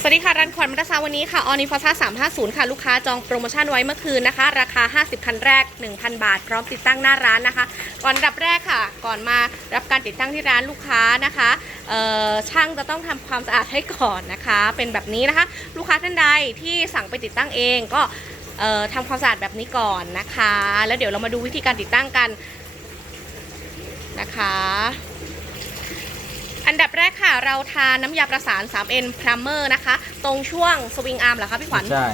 สวัสดีค่ะรันขวัญมัตสาวันนี้ค่ะออนิฟอซ่า350 ค่ะ ลูกค้าจองโปรโมชั่นไว้เมื่อคืนนะคะ ราคา 50 คันแรก 1,000 บาท พร้อมติดตั้งหน้าร้านนะคะ ก่อนอับแรกค่ะ ก่อนมารับการติดตั้งที่ร้านลูกค้านะคะช่างจะต้องทำความสะอาดให้ก่อนนะคะ เป็นแบบนี้นะคะ ลูกค้าท่านใดที่สั่งไปติดตั้งเองก็ทำความสะอาดแบบนี้ก่อนนะคะ แล้วเดี๋ยวเรามาดูวิธีการติดตั้งกันนะคะ อันดับแรกค่ะเราทาน้ำยาประสาน 3N Primer นะคะ ตรงช่วงสวิงอาร์มเหรอคะพี่ขวัญ ใช่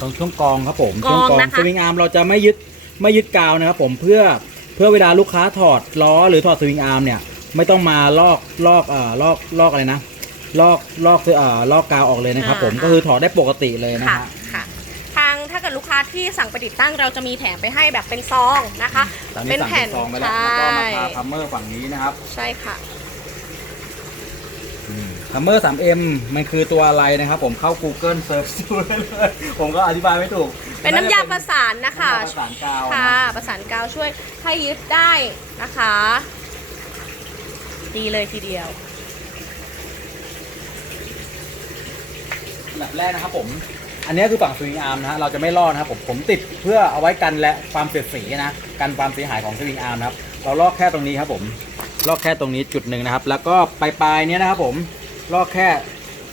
ตรงช่วงกองครับผมกองช่วงนะคะ สวิงอาร์มเราจะไม่ยึดไม่ยึดกาวนะครับผมเพื่อเพื่อเวลาลูกค้าถอดล้อหรือถอดสวิงอาร์มเนี่ยไม่ต้องมาลอกลอกเอ่อลอกลอกอะไรนะลอกลอกเอ่อลอกกาวออกเลยนะครับ ผมก็คือถอดได้ปกติเลยนะค่ะฮะ ค่ะ ทางถ้าเกิดลูกค้าที่สั่งไปติดตั้งเราจะมีแถมไปให้แบบเป็นซองนะคะ ตอนนี้เป็นสั่งแผ่นเป็นซองไปแล้วใช่แล้วก็มาทาพัมเมอร์ฝั่งนี้นะครับ ใช่ค่ะ พัมเมอร์ 3M มันคือตัวอะไรนะครับ ผมเข้า Google Search ดูได้เลยผมก็อธิบายไม่ถูกเป็นน้ำยาประสานนะคะน้ำยาประสานกาวนะค่ะ ประสานกาวช่วยให้ยึดได้นะคะ ดีเลยทีเดียวอันดับแรกนะครับผมอันนี้คือฝั่งสวิงอาร์มนะฮะเราจะไม่ลอกนะครับผมผมติดเพื่อเอาไว้กันและความเสียดสีนะกันความเสียหายของสวิงอาร์มนะครับเราลอกแค่ตรงนี้ครับผม ลอกแค่ตรงนี้จุดหนึ่งนะครับ แล้วก็ปลายปลายๆเนี้ยนะครับ ผมลอกแค่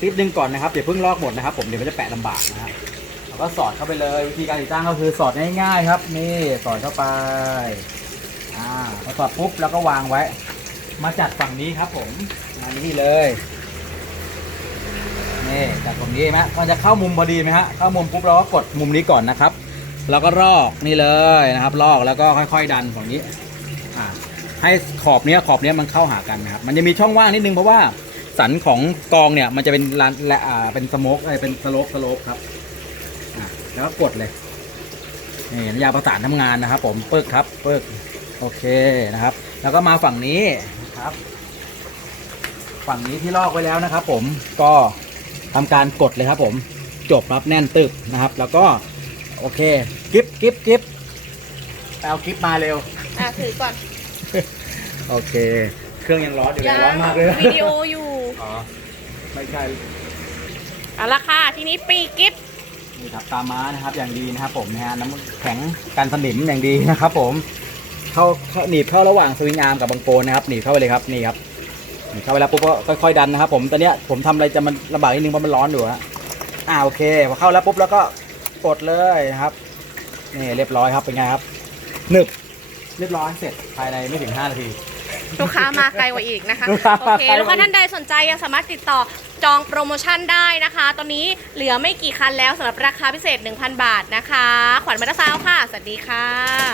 นิดนึงก่อนนะครับอย่าเพิ่งลอกหมดนะครับ ผมเดี๋ยวมันจะแปะลำบากนะฮะเราก็สอดเข้าไปเลยวิธีการติดตั้งก็คือสอดง่ายๆครับ นี่สอดเข้าไปอ่าพอสอดปุ๊บแล้วก็วางไว้ มาจัดฝั่งนี้ครับ ผมมานี่เลยนี่จากตรงนี้ไหมมันจะเข้ามุมพอดีไหมฮะเข้ามุมปุ๊บเราก็กดมุมนี้ก่อนนะครับ แล้วก็ลอกนี่เลยนะครับลอกแล้วก็ค่อย ๆ ดันตรงนี้ ให้ขอบเนี้ยขอบเนี้ยมันเข้าหากันนะครับมันจะมีช่องว่างนิดนึงเพราะว่าสันของกองเนี่ยมันจะเป็นลานและอ่าเป็นสโมกอะไรเป็นสโลปสโลปครับอ่าแล้วก็กดเลยนี่น้ำยาประสานทำงานนะครับ ผมเปึ๊กครับเปึ๊กโอเคนะครับ แล้วก็มาฝั่งนี้นะครับ ฝั่งนี้ที่ลอกไว้แล้วนะครับ ผมก็ทำการกดเลยครับ ผมจบรับแน่นตึกนะครับ แล้วก็โอเคกิฟกิฟกิฟเอากิฟมาเร็ว อะถือก่อน โอเค เครื่องยังร้อนอยู่เลยร้อนมากเลย วิดีโออยู่อ๋อ ไม่ใช่ เอาละค่ะ ทีนี้ปีกกิฟต์นี่ครับตามม้านะครับอย่างดีนะครับผมนะฮะน้ำแข็งกันสนิมอย่างดีนะครับผม เข้าเข้าหนีบเข้าระหว่างสวิงอาร์มกับบังโกนนะครับหนีบเข้าไปเลยครับนี่ครับหนีบเข้าไปแล้วปุ๊บก็ค่อยๆดันนะครับผมตอนเนี้ยผมทำอะไรจะมันลำบากนิดนึงเพราะมันร้อนอยู่ฮะอ่าโอเคพอเข้าแล้วปุ๊บแล้วก็กดเลยนะครับนี่เรียบร้อยครับเป็นไงครับหนึบเรียบร้อยเสร็จภายในไม่ถึง 5 นาที ลูกค้ามาไกลกว่าอีกนะคะลูกค้าโอมาเคไกลกว่าอีกลูกค้าท่านใดสนใจยังสามารถติดต่อจองโปรโมชั่นได้นะคะ ตอนนี้เหลือไม่กี่คันแล้วสำหรับราคาพิเศษ 1,000 บาทนะคะ ขวัญมาตาซาวค่ะ สวัสดีค่ะ